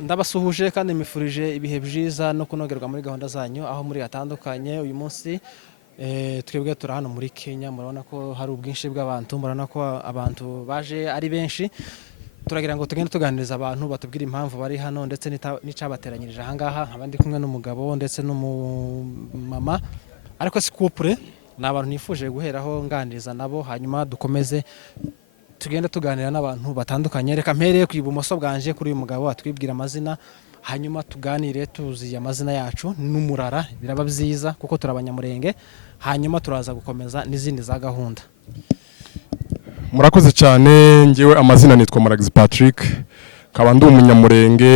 ndabasuhuje kandi mifurije ibihe byiza no kunogerwa muri gahunda zanyu aho muri atandukanye uyu munsi twebwe turi hano muri Kenya murabona ko hari ubwinshi bw'abantu murabona ko abantu baje ari benshi turagira ngo tugende tuganiriza abantu batubwira impamvu bari hano ndetse n'icabateranyirije aha ngaha abandi kumwe n'umugabo ndetse n'umumama ariko si couple n'abantu nifuje guheraho nganiriza nabo hanyuma dukomeze tugenda tuganira n'abantu batandukanye reka mpereye ku ibumoso bwanje kuri uyu mugabo atwibwira amazina hanyuma tuganire tuzi amazina yacu n'umurara biraba byiza kuko turabanyamurenge hanyuma turaza gukomeza n'izindi za gahunda. Murakoze cyane ngewe amazina nitwa Maragizi Patrick kaba ndi umunyamurenge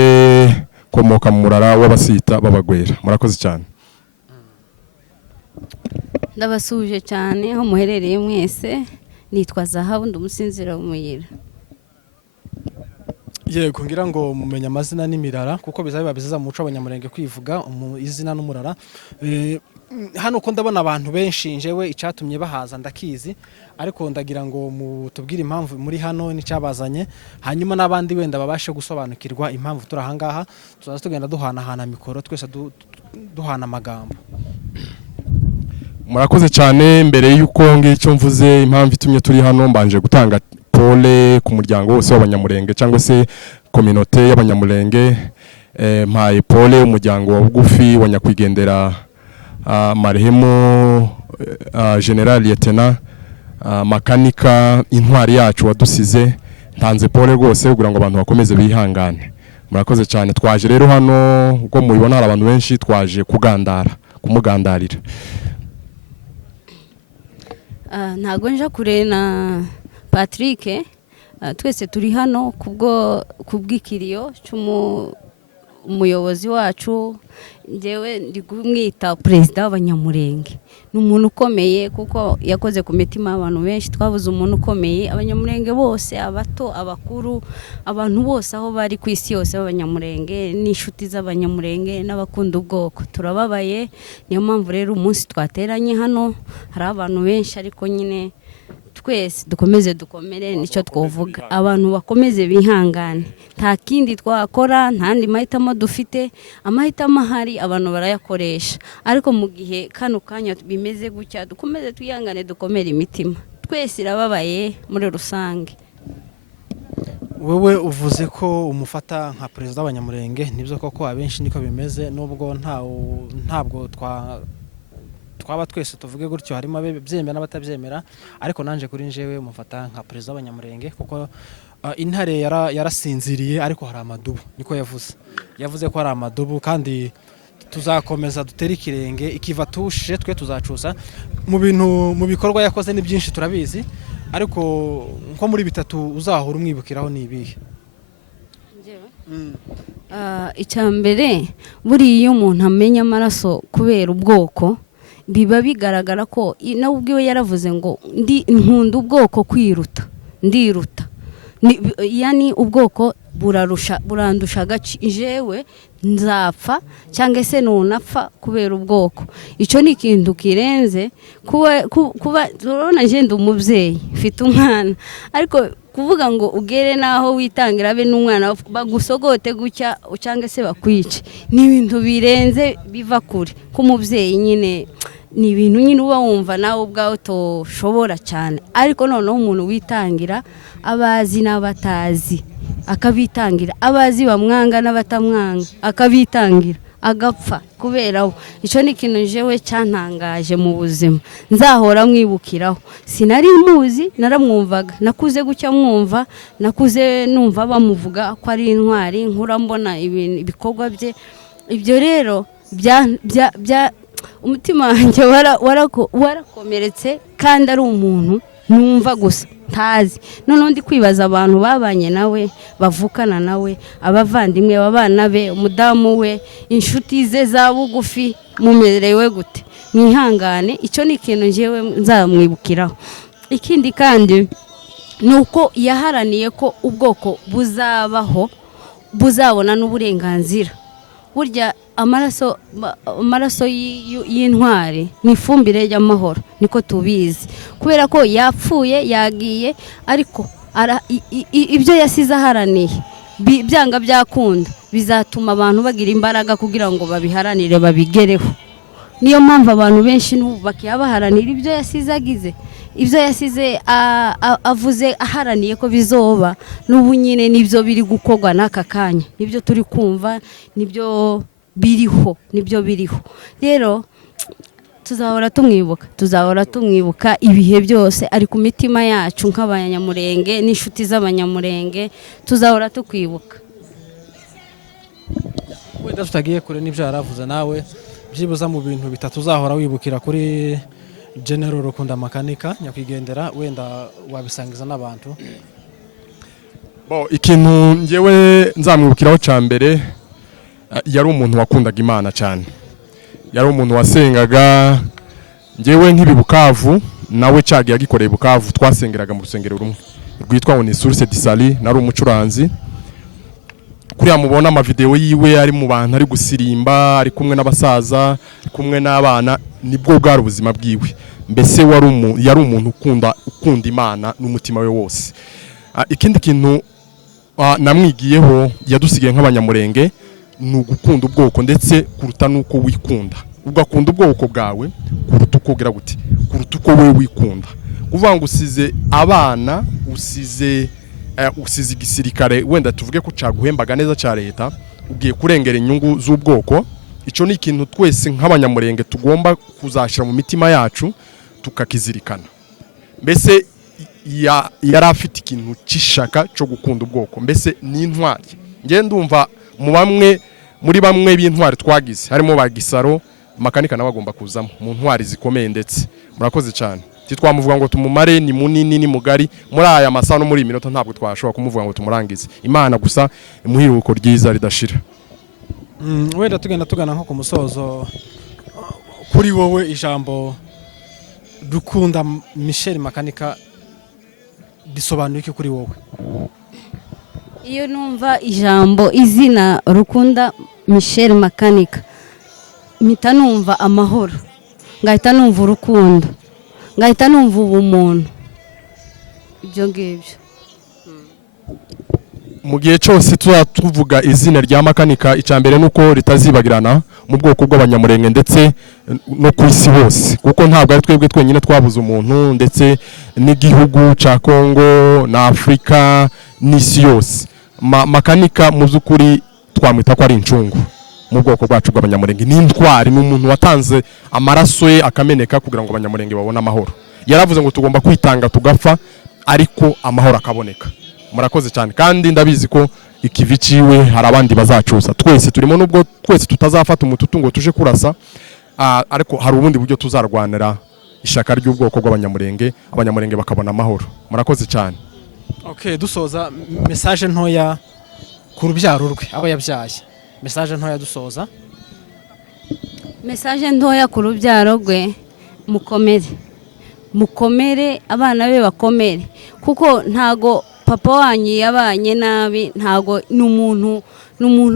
komoka mu murara w'abasita babagwera. Murakoze cyane. Ndabasuje cyane aho muherereye mwese nitwa Zahabu ndumusinzira umuyira. Yego ngira ngo mumenya amazina n'imirara kuko bizabe babiziza mu muco abanyamurenge kwivuga izina n'umurara. Hano ko ndabona abantu benshi njewe icatumye bahaza ndakizi ariko ndagira ngo mutubwire impamvu muri hano n'icabazanye hanyuma nabandi wenda babashe gusobanukirwa impamvu turi aha ngaha tuzaza tugenda duhana mikoro twese duhana amagambo. Murakoze cyane mbere y'uko ngicyo mvuze impamvu itumye turi hano mbanje gutanga pole ku muryango wose w'abanyamurenge cyangwa se communauté y'abanyamurenge mpaye pole umuryango wa bugufi wa nyakwigendera marehemu General Lieutenant makanika intwari yacu wadusize ntanze pole rwose kugira ngo abantu bakomeze bihangane. Murakoze cyane twaje rero hano uko mubibona hari abantu benshi twaje kumugandarira. Ntago nja kure na Patrick twese turi hano kubw'ikiriyo umuyobozi wacu njewe ndi kumwita president w'abanyamurenge n'umuntu ukomeye kuko yakoze ku mitima y'abantu benshi twabuze umuntu ukomeye abanyamurenge bose abato abakuru abantu bose aho bari ku isi yose b'abanyamurenge n'inshuti z'abanyamurenge n'abakunda ubwoko turababaye niyo mpamvu rero umunsi twateranye hano hari abantu benshi ariko nyine twese dukomeze dukomere nicyo twovuga abantu bakomeze bihangane nta kindi twakora ntandi mahitamo dufite amahitamo ahari abantu barayakoresha ariko mu gihe kano kanya bimeze gutya dukomeze twihangane dukomere imitima twese irababaye muri rusange. Wewe uvuze ko umufata nka president w'abanyamurenge nibyo koko abenshi niko bimeze nubwo ntabwo twaba twese tuvuge gutyo harimo ababyemera n'abatabyemera ariko nanje kuri njewe mufata nka president w'abanyamurenge kuko intare yarasinziriye ariko hari amadubu niko yavuze ko hari amadubu kandi tuzakomeza dutera ikirenge ikiva tushije twe tuzacusa mu bikorwa yakoze ni byinshi turabizi ariko nko muri bitatu uzahura umwibukiraho nibihe. Icyambere buri iyo umuntu amenya amaraso kubera ubwoko biba bigaragara ko nawe ubwiwe yaravuze ngo nkunda ubwoko ndiruta yani ubwoko burandusha agaci jewe nzapfa cyangwa se nunapfa kubera ubwoko icyo ni ikintu kirenze kuba turabona nje ndi umubyeyi mfite umwana ariko kuvuga ngo ugere naho witangira be n'umwana bagusogote gutya cyangwa se bakwice ni ibintu birenze biva kure k'umubyeyi nyine ni ibintu nyine uba wumva nawe ubwawe utoshobora cyane ariko noneho umuntu witangira abazi n'abatazi akabitangira abazi bamwanga n'abatamwanga akabitangira agapfa kuberaho icyo ni ikintu jewe cyantangaje mu buzima nzahora mwibukiraho sinari muzi naramwumvaga nakuze gutya mwumva nakuze numva bamuvuga ko ari intwari nkura mbona ibikorwa bye ibyo rero umutima wanjye warakomeretse kandi ari umuntu numva gusa ntazi noneho ndi kwibaza abantu babanye nawe bavukana nawe abavandimwe babana be umudamu we inshuti ze za bugufi mumerewe gute mwihangane icyo ni ikintu njewe nzamwibukiraho. Ikindi kandi nuko yaharaniye ko ubwoko buzabaho buzabona n'uburenganzira burya amaraso y'intwari ni ifumbire y'amahoro niko tubizi kubera ko yapfuye yagiye ariko ibyo yasize aharaniye byanga byakunda bizatuma abantu bagira imbaraga kugira ngo babiharanire babigereho. Niyo mpamvu abantu benshi bakiya baharanira ibyo yasize ibyo yasize avuze aharaniye ko bizoba n'ubu nyine nibyo biri gukorwa n'aka kanya, nibyo turi kumva, nibyo biriho. Rero tuzahora tumwibuka ibihe byose, ari ku mitima yacu nk'abanyamurenge n'inshuti z'abanyamurenge, tuzahora tukwibuka. Wenda tutagiye kure n'ibyo yaravuze nawe, byibuza mu bintu bitatu uzahora wibukira kuri General Rukunda Makanika nyakwigendera, wenda wabisangiza n'abantu. Ikintu ngewe nzamwibukiraho cya mbere, yari umuntu wakundaga Imana cyane, yari umuntu wasengaga. Ngewe nk'ibi Bukavu nawe cyagiye agikoreye Bukavu, twasengeraga mu rusengero rumwe rwitwa ni Source du Salut, nari umucuranzi. Kuriya mubona amavideo yiwe ari mu bantu ari gusirimba, ari kumwe n'abasaza, ari kumwe n'abana, nibwo bwari ubuzima bwiwe. Mbese yari umuntu ukunda Imana n'umutima we wose. Ikindi kintu namwigiyeho yadusigaye nk'abanyamurenge ni ugukunda ubwoko, ndetse kuruta nuko wikunda. Ugakunda ubwoko bwawe kuruta uko gira gute, kuruta uko we wikunda. Kuvuga ngo usize abana, usize igisirikare, wenda tuvuge ko caguhembaga neza cya leta, ugiye kurengera inyungu z'ubwoko. Ico ni ikintu twese nk'abanyamurenge tugomba kuzashira mu mitima yacu tukakizirikana. Mbese yari afite ikintu cy'ishaka cyo gukunda ubwoko, mbese ni intwari. Nge ndumva muri bamwe b'intwari twagize harimo ba Gisaro, Makanika nawe agomba kuzamo mu ntwari zikomeye. Ndetse murakoze cyane, titwamuvuga ngo tumumare, ni munini ni mugari, muri aya masaha no muri iminota ntabwo twashobora kumuvuga ngo tumurangize. Imana gusa imuhiruko ryiza ridashira. Wenda tugana nko ku musozo, kuri wowe ijambo Rukunda Michel Makanika bisobanuye iki kuri wowe? Iyo numva ijambo izina Rukunda Michel Makanika, mpita numva amahoro, ngahita numva urukundo, ngahita numva ubumuntu. Ibyo ngibyo mu gihe cyose tuvuga izina rya Makanika, icyambere nuko ritazibagirana mu bwoko bw'abanyamurenge ndetse no ku isi hose, kuko ntabwo ari twebwe twenyine twabuze umuntu, ndetse n'igihugu cya Kongo na Afrika n'isi yose. Makanika mu by'ukuri twamwita ko ari incungu mu bwoko bwacu bw'abanyamurenge. Ni intwari, ni umuntu watanze amaraso ye akameneka kugira ngo abanyamurenge babone amahoro. Yaravuze ngo tugomba kwitanga tugapfa, ariko amahoro akaboneka. Murakoze cyane, kandi ndabizi ko ikivi ciwe hari abandi bazacusa. Twese turimo, nubwo twese tutazafata umututu ngo tuje kurasa, ariko hari ubundi buryo tuzarwanira ishaka ry'ubwoko bw'abanyamurenge, abanyamurenge bakabona amahoro. Murakoze cyane. Okay, dusoza message ntoya ku rubyaro rwe abo yabyaye. Message ntoya dusoza. Message ntoya ku rubyaro rwe, mukomere, abana be bakomere, kuko ntago papa wanyu yabanye nabi, ntago ni umuntu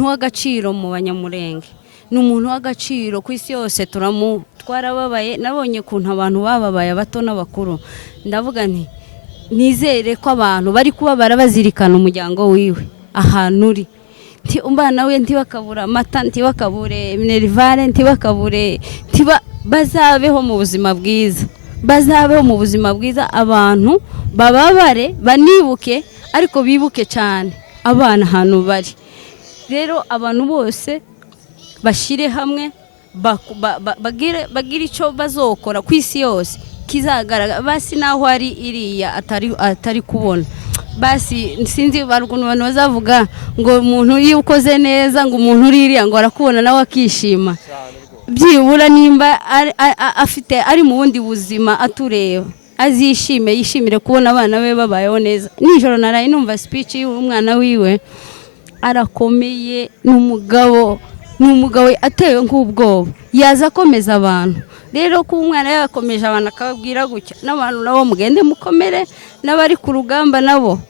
w'agaciro mu banyamurenge, ni umuntu w'agaciro ku isi yose. Twarababaye, nabonye kuntu abantu bababaye, abato n'abakuru. Ndavuga nti nizere ko abantu bari kubabara bazirikana umuryango wiwe ahantu uri, umbana we ntibakabura amata, ntibakabure minerivare, ntibakabure, bazabeho mu buzima bwiza, abantu bababare, banibuke, ariko bibuke cyane abana ahantu bari. Rero abantu bose bashire hamwe, bagire icyo bazokora ku isi yose kizagaragara, basi naho ari iriya atari kubona. Basi sinzi barugunu abantu bazavuga ngo umuntu iyo ukoze neza, ngo umuntu uririya ngo arakubona nawe akishima. Byibura nimba ari mu bundi buzima atureba, yishimire kubona abana be babayeho neza. Nijoro naraye numva speech y'umwana wiwe, arakomeye, n'umugabo ateye nk'ubwoba, yaza akomeza abantu. Rero ko umwana yakomeje abantu akababwira gutya, n'abantu nabo mugende mukomere, n'abari ku rugamba nabo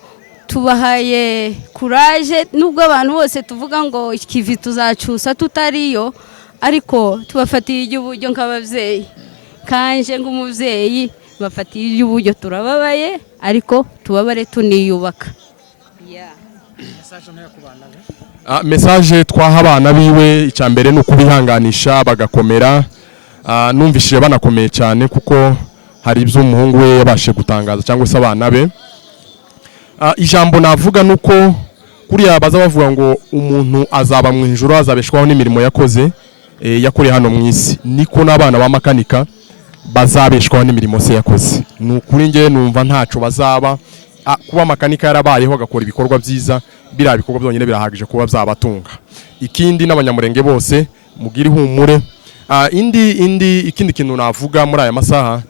tubahaye courage. Nubwo abantu bose tuvuga ngo ikivi tuzacusa tutariyo, ariko tubafatiye iby'uburyo nk'ababyeyi, kanje nk'umubyeyi bafatiye iby'uburyo. Turababaye, ariko tubabare tuniyubaka. message twaha abana biwe icyambere no kubihanganisha bagakomera. Numvishije banakomeye cyane kuko hari ibyo umuhungu we yabashe gutangaza cyangwa se abana be. Ijambo navuga nuko kuriya baza bavuga ngo umuntu azaba mu ijuru azabeshwaho n'imirimo yakoze yakoreye hano mu isi, niko n'abana ba makanika bazabeshwaho n'imirimo se yakoze. Nukuri nge numva ntaco bazaba kuba makanika yarabayeho agakora ibikorwa byiza, bira bikorwa byonyine birahagije kuba byabatunga. Ikindi n'abanyamurenge bose mugiri humure. Ikindi kintu navuga muri aya masaha,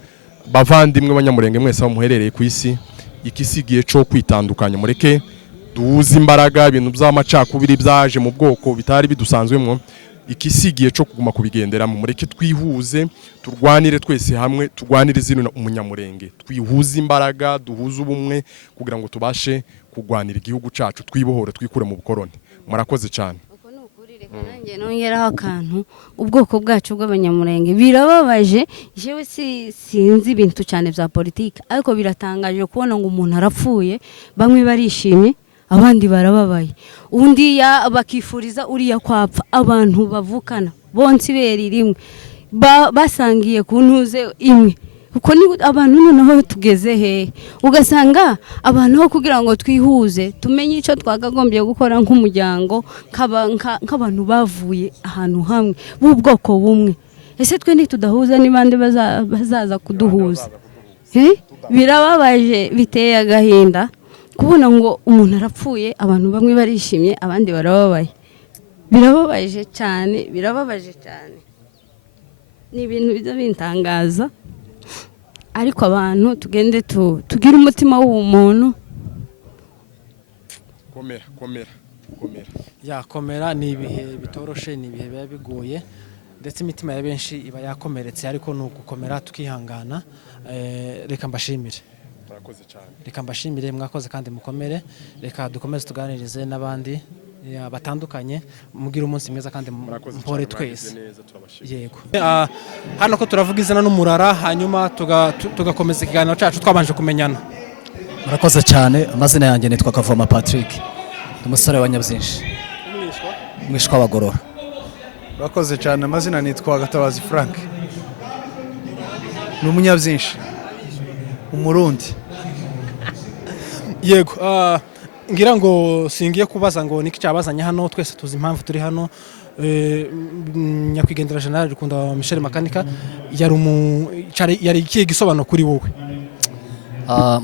bavandimwe abanyamurenge mwese aho muherereye ku isi, ikisigiye cyo kwitandukanya, mureke duhuze imbaraga. Ibintu by'amacakubiri byaje mu bwoko bitari bidusanzwemo, ikisigiye cyo kuguma kubigenderamo. Mureke twihuze, turwanire twese hamwe, turwanire zino umunyamurenge, twihuze imbaraga, duhuze ubumwe kugira ngo tubashe kugwanira igihugu cacu, twibohore, twikure mu bukoroni. Murakoze cyane. Nanjye nongeraho akantu, ubwoko bwacu bw'abanyamurenge birababaje. Jewe sinzi ibintu cyane bya politiki, ariko biratangaje kubona ngo umuntu arapfuye, bamwe barishimye abandi barababaye, undi bakifuriza uriya kwapfa. Abantu bavukana bonse iberi rimwe basangiye ku ntuze imwe, uko ni abantu noneho tugeze he? Ugasanga abantu ho kugira ngo twihuze tumenye icyo twagagombye gukora nk'umuryango, nk'abantu bavuye ahantu hamwe b'ubwoko bumwe. Ese twe ntitudahuza n'ibandi bazaza kuduhuza? Birababaje, biteye agahinda kubona ngo umuntu arapfuye, abantu bamwe barishimye abandi barababaye. Birababaje cyane, birababaje cyane. Ni ibintu biza bintangaza, ariko abantu tugende tugira umutima w'umuntu. Komera ni ibihe bitoroshe, ni ibihe biba bigoye, ndetse imitima ya benshi iba yakomeretse, ariko ni ugukomera tukihangana. Reka mbashimire. Reka mbashimire, mwakoze kandi mukomere. Reka dukomeze tuganirize n'abandi batandukanye, mugira umunsi mwiza kandi mpore twese. Yego. Hano ko turavuga izina n'umurara, hanyuma tugakomeza ikiganiro cyacu twabanje kumenyana. Murakoze cyane. Amazina yanjye nitwa Kavoma Patrick, umusore wa Nyabyinshi, mwishwa w'Abagorora. Murakoze cyane. Amazina nitwa Gatabazi Frank, ni Umunyabyinshi, Umurundi. Yego. Ngira ngo singiye kubaza ngo niki cyabazanye hano, twese tuzi impamvu turi hano. Nyakwigendera General Rukundo Michel Makanika yari ikihe gisobanuro kuri wowe?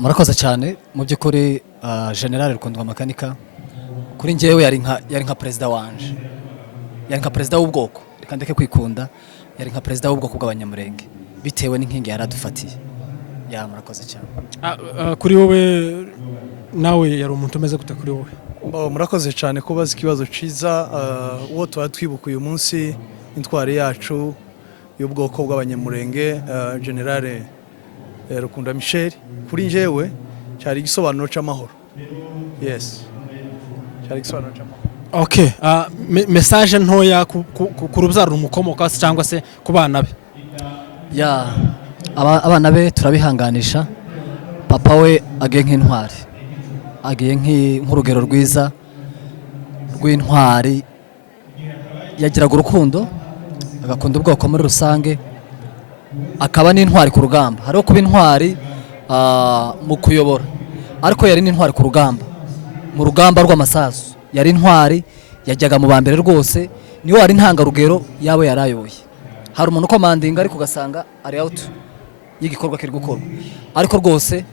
Murakoze cyane. Mu by'ukuri General Rukundo Makanika kuri njyewe yari nka president wanje, yari nka president w'ubwoko, reka ndeke kwikunda, yari nka president w'ubwoko bw'abanyamurenge bitewe n'inkingi yaradufatiye. Murakoze cyane. Kuri wowe nawe yari umuntu umeze gute kuri wowe? Murakoze cyane kubaza ikibazo ciza. Uwo tuba twibuka uyu munsi intwari yacu y'ubwoko bw'abanyamurenge, General Rukundo Michel, kuri njyewe cyari igisobanuro cy'amahoro. Yes, cyari igisobanuro cy'amahoro. Okay. Message ntoya ku rubyaro rumukomoka cyangwa se ku bana be? Abana be turabihanganisha. Papa we agiye nk'intwari, agiye nk'urugero rwiza rw'intwari, yagiraga urukundo, agakunda ubwoko muri rusange, akaba n'intwari ku rugamba. Hariho kuba intwari mu kuyobora, ariko yari n'intwari ku rugamba, mu rugamba rw'amasasu yari intwari, yajyaga mu bambere rwose, niwe wari intangarugero yabo yarayoboye. Hari umuntu ukomandinga ariko ugasanga ari out y'igikorwa kiri gukorwa, ariko rwose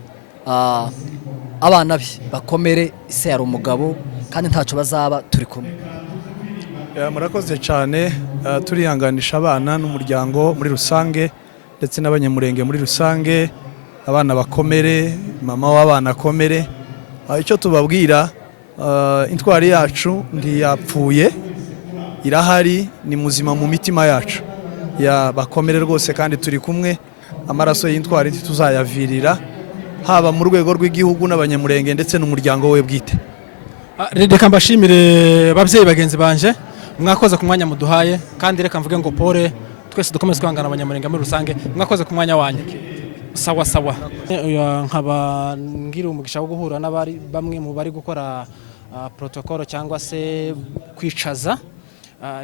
abana be bakomere, ise yari umugabo kandi ntacyo bazaba, turi kumwe. Murakoze cyane. Turihanganisha abana n'umuryango muri rusange ndetse n'abanyamurenge muri rusange. Abana bakomere, mama w'abana akomere. Icyo tubabwira, intwari yacu ntiyapfuye, irahari, ni muzima mu mitima yacu. Bakomere rwose kandi turi kumwe. Amaraso y'intwari tuzayavirira, haba mu rwego rw'igihugu n'abanyamurenge ndetse n'umuryango we bwite. Reka mbashimire babyeyi bagenzi banje, mwakoze ku mwanya muduhaye, kandi reka mvuge ngo pole, twese dukomeze kwangana abanyamurenge muri rusange. Mwakoze ku mwanya wanyu. Sawa sawa. Nkaba ngira umugisha wo guhura n'abari bamwe mu bari gukora protocol cyangwa se kwicaza.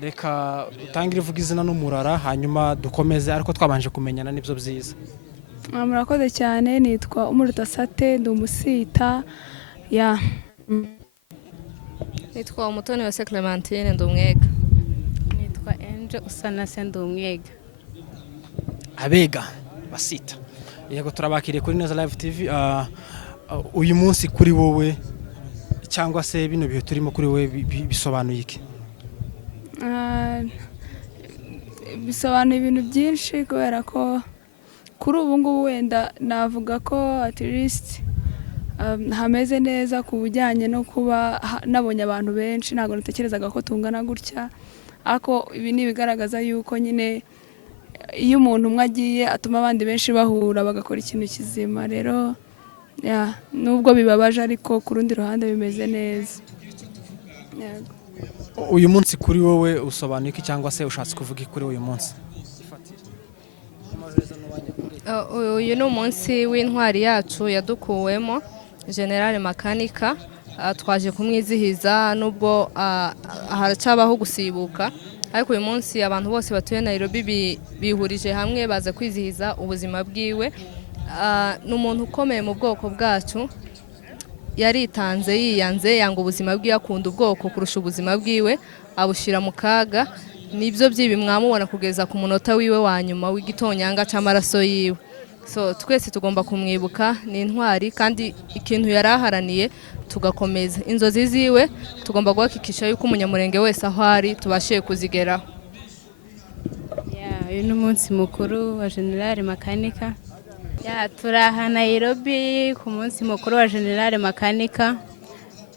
Reka utangire uvuga izina n'umurara hanyuma dukomeze ariko twabanje kumenyana nibyo byiza. Murakoze cyane, nitwa Umuruta Sate, ndi umusita. Nitwa Umutoni Wase Clementine, ndi umwega. Nitwa Angel Usanase, ndi umwega. Abega basita. Yego turabakiriye kuri Neza Live TV. Uyu munsi kuri wowe cyangwa se bino bihe turimo kuri wowe bisobanuye iki? Bisobanuye ibintu byinshi kubera ko kuri ubu ngubu wenda navuga ko at least hameze neza ku bijyanye no kuba nabonye abantu benshi, ntabwo natekerezaga ko tungana gutya, ariko ibi ni ibigaragaza yuko nyine iyo umuntu umwe agiye atuma abandi benshi bahura bagakora ikintu kizima. Rero nubwo bibabaje ariko ku rundi ruhande bimeze neza. Uyu munsi kuri wowe usobanuye iki cyangwa se ushatse kuvuga kuri uyu munsi? Uyu ni umunsi w'intwari yacu yadukuwemo General Makanika. Twaje kumwizihiza nubwo haracabaho gusibuka, ariko uyu munsi abantu bose batuye Nairobi bihurije hamwe baza kwizihiza ubuzima bwiwe. Ni umuntu ukomeye mu bwoko bwacu, yaritanze yiyanze, yanga ubuzima bwiwe, akunda ubwoko kurusha ubuzima bwiwe, abushira mu kaga. Nibyo byibi mwamubona kugeza ku munota wiwe wa nyuma w'igitonyanga cy'amaraso yiwe. So twese tugomba kumwibuka, ni intwari kandi ikintu yaraharaniye tugakomeza inzozi ziwe. Tugomba guhakikisha yuko umunyamurenge wese aho ari tubashiye kuzigeraho. Uyu ni umunsi mukuru wa General Makanika. Turaha Nairobi ku munsi mukuru wa General Makanika.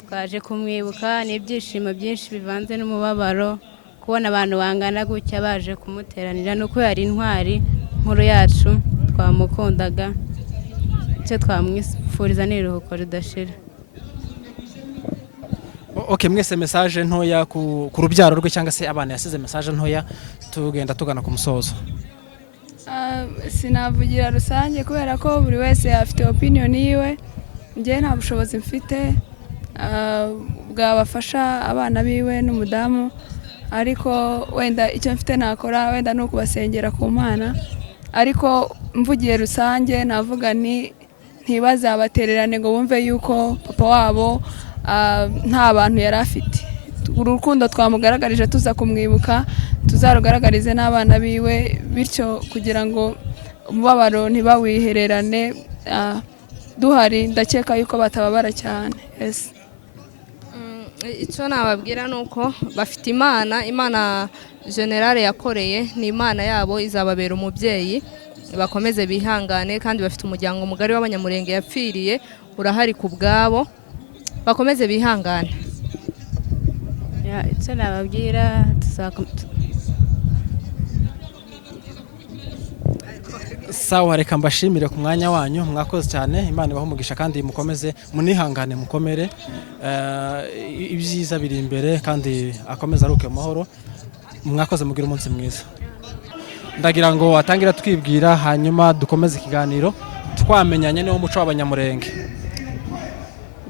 Twaje kumwibuka, n'ibyishimo byinshi bivanze n'umubabaro kubona abantu bangana gutya baje kumuteranira, nuko yari intwari nkuru yacu, twamukundaga, icyo twamwifuriza ni iruhuko ridashira. Okay, mwese message ntoya ku rubyaro rwe cyangwa se abana yasize message ntoya tugenda tugana ku musozo. Sinavugira rusange kubera ko buri wese afite opinion yiwe. Ngiye nta bushobozi mfite bwabafasha abana biwe n'umudamu, ariko wenda icyo mfite nakora wenda no kubasengera ku Mana. Ariko mvugiye rusange navuga ntibazabatererane ngo bumve yuko papa wabo nta bantu yari afite. Urukundo twamugaragarije tuza kumwibuka tuzarugaragarize n'abana biwe, bityo kugira ngo umubabaro ntibawihererane. Duhari ndakeka yuko batababara cyane. Icyo nababwira nuko bafite Imana General yakoreye, ni Imana yabo, izababera umubyeyi. Bakomeze bihangane kandi bafite umuryango mugari w'abanyamurenge yapfiriye urahari ku bwabo, bakomeze bihangane. Icyo nababwira Sawa, reka mbashimire ku mwanya wanyu, mwakoze cyane. Imana ibahe umugisha kandi mukomeze munihangane, mukomere. Ibyiza biri imbere kandi akomeza aruke mu mahoro. Mwakoze, mugira umunsi mwiza. Ndagira ngo atangira twibwira hanyuma dukomeze ikiganiro twamenyanye n'umuco w'abanyamurenge.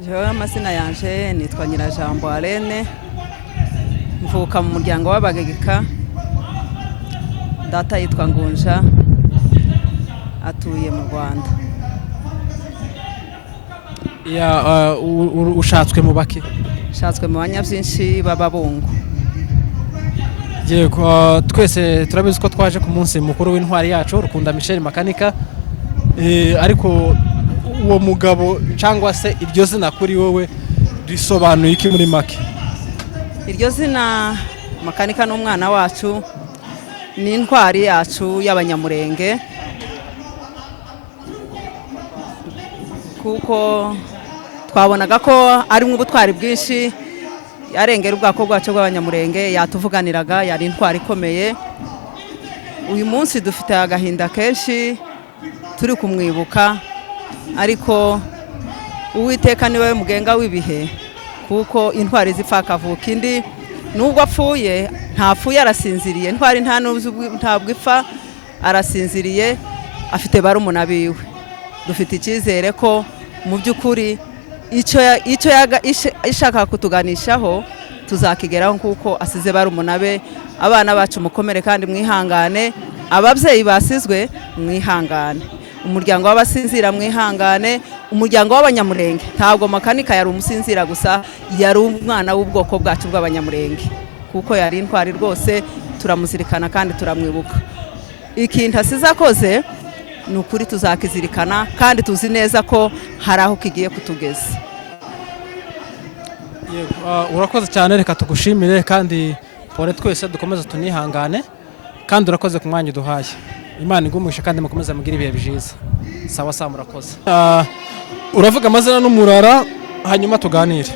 Jewe amazina yanje nitwa Nyirajambo Arene, mvuka mu muryango w'Abagegeka. Data yitwa Ngunja, atuye mu Rwanda. Ushatswe mu bake? Ushatswe mu banyabyinshi b'Ababungu. Yego, twese turabizi ko twaje ku munsi mukuru w'intwari yacu Rukunda Michel Makanika, ariko uwo mugabo cyangwa se iryo zina kuri wowe risobanuye iki muri make? Iryo zina Makanika n'umwana wacu, ni intwari yacu y'abanyamurenge, kuko twabonaga ko ari ubutwari bwinshi, yarengera ubwako bwacu bw'abanyamurenge, yatuvuganiraga, yari intwari ikomeye. Uyu munsi dufite agahinda kenshi turi kumwibuka, ariko Uwiteka niwe mugenga w'ibihe, kuko intwari zipfa akavuka indi. Nubwo apfuye ntapfuye, arasinziriye. Intwari ntabwo ipfa, arasinziriye, afite barumuna biwe. Dufite icyizere ko mu by'ukuri icyo ishaka kutuganishaho tuzakigeraho kuko asize barumuna be. Abana bacu mukomere kandi mwihangane, ababyeyi basizwe mwihangane, umuryango w'abasinzira mwihangane, umuryango w'abanyamurenge. Ntabwo Makanika yari umusinzira gusa, yari umwana w'ubwoko bwacu bw'abanyamurenge kuko yari intwari rwose. Turamuzirikana kandi turamwibuka. Ikintu asize akoze ni ukuri tuzakizirikana kandi tuzi neza ko hari aho kigiye kutugeza. Urakoze cyane, reka tugushimire kandi pore twese dukomeze tunihangane kandi urakoze ku mwanya uduhaye. Imana igumugisha kandi mukomeze mugire ibihe byiza. Sawa sawa, murakoze. Uravuga amazina n'umurara hanyuma tuganire.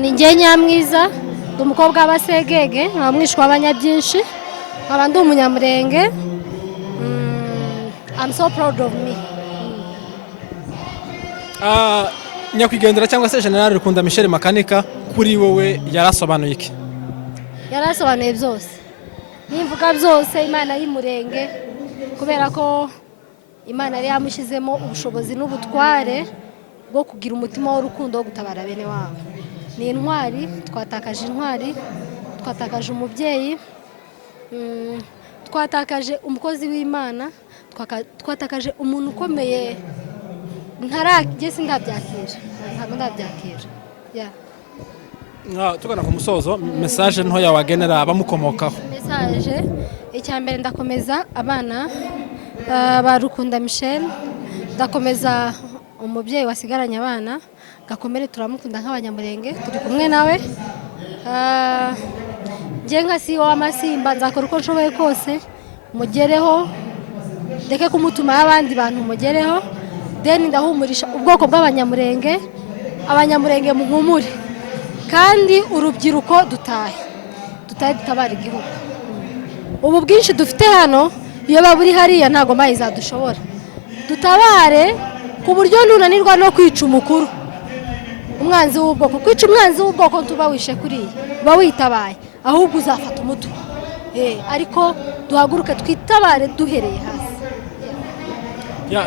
Ni njye Nyamwiza, ndi umukobwa w'Abasegege, mwishwa w'Abanyabyinshi, nkaba ndi umunyamurenge. I'm so proud of me. Nyakwigendera cyangwa se General Rukunda Michel Makanika kuri wowe yarasobanuye iki? Yarasobanuye byose. Nimvuga byose Imana y'Imurenge, kubera ko Imana yari yamushyizemo ubushobozi n'ubutware bwo kugira umutima w'urukundo wo gutabara bene wabo. Ni intwari, twatakaje intwari, twatakaje umubyeyi, twatakaje umukozi w'Imana, twatakaje umuntu ukomeye. Ntarageze ndabyakira, ntabwo ndabyakira. Tugana ku musozo, message ntoya wagenera abamukomokaho. Message icyambere ndakomeza abana ba Rukunda Michel, ndakomeza umubyeyi wasigaranye abana, gakomere turamukunda nk'abanyamurenge, turi kumwe nawe. Nge nka CEO w'Amasimba nzakora uko nshoboye kose mugereho, ndeke kumutuma y'abandi bantu mugereho. Then ndahumurisha ubwoko bw'abanyamurenge, abanyamurenge muhumure kandi urubyiruko dutahe dutabara igihugu. Ubu bwinshi dufite hano iyo baburi hariya ntago mayi zadushobora. Dutabare ku buryo nunanirwa no kwica umukuru, umwanzi w'ubwoko. Kwica umwanzi w'ubwoko tuba wishe kuriya, uba witabaye, ahubwo uzafata umutu. Ariko duhaguruke twitabare duhereye hasi.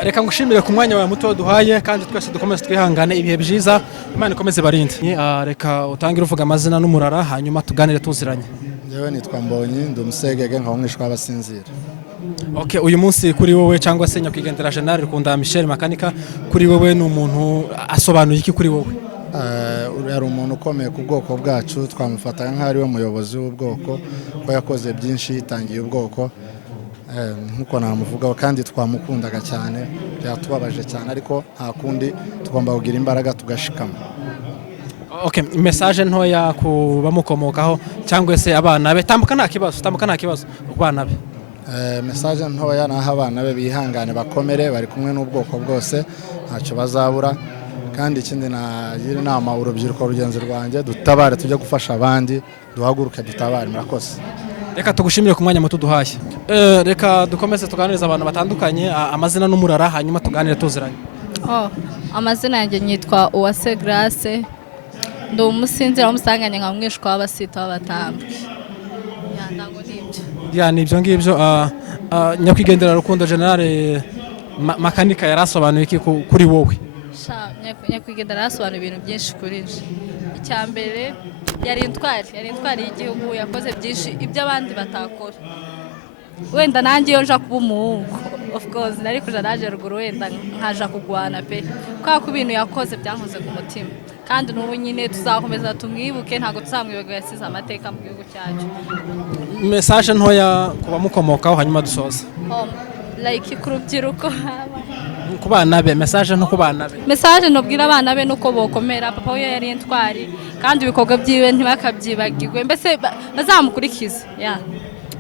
Reka ngushimire ku mwanya wawe muto duhaye kandi twese dukomeze twihangane, ibihe byiza, Imana ikomeze barinde. Reka utangire uvuga amazina n'umurara hanyuma tuganire tuziranye. Yewe nitwa Mbonyi, ndi Umusegege, nkaba mwishwa w'Abasinzira. Okay, uyu munsi kuri wowe cyangwa se Nyakwigendera General Rukunda Michel Makanika, kuri wowe ni umuntu asobanuye iki kuri wowe? Yari umuntu ukomeye ku bwoko bwacu, twamufataga nk'ari we muyobozi w'ubwoko, ko yakoze byinshi yitangiye ubwoko. Nkuko namuvugaho kandi twamukundaga cyane, byatubabaje cyane, ariko nta kundi tugomba kugira imbaraga tugashikama. Okay, message ntoya ku bamukomokaho cyangwa se abana be, tambuka nta kibazo ku bana be. Message ntoya naho abana be bihangane bakomere, bari kumwe n'ubwoko bwose ntacyo bazabura, kandi ikindi nagira inama urubyiruko rugenzi rwanjye, dutabare tujye gufasha abandi, duhaguruke dutabare. Murakoze. Reka tugushimire ku mwanya muto duhaye. Reka dukomeze tuganiriza abantu batandukanye amazina n'umurara hanyuma tuganire tuziranye. Amazina yanjye nyitwa Uwase Grace, ndi umusinzira w'Umusanganye nka mwishwa w'Abasita w'Abatambwe. Nibyo ngibyo. Nyakwigendera Rukundo General Makanika yarasobanuye iki kuri wowe? Nyakwigendera yarasobanuye ibintu byinshi kuri je. Icyambere yari intwari y'igihugu, yakoze byinshi ibyo abandi batakora. Wenda nanjye iyo nja kuba umuhungu, of course nari kuja naje ruguru, wenda nkaja kugwana pe, kwa ibintu yakoze byankoze ku mutima, kandi n'ubu nyine tuzakomeza tumwibuke, ntago tuzamwibaga yasize amateka mu gihugu cyacu. Message ntoya kuba mukomokaho hanyuma dusoza. Like ku rubyiruko, ku bana be, message no ku bana be. Message nobwira abana be nuko bokomera, papa we yari intwari kandi ibikorwa byiwe ntibakabyibagirwe, mbese bazamukurikiza.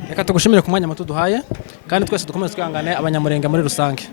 Reka tugushimire ku mwanya muto duhaye kandi twese dukomeze twihangane abanyamurenge muri rusange.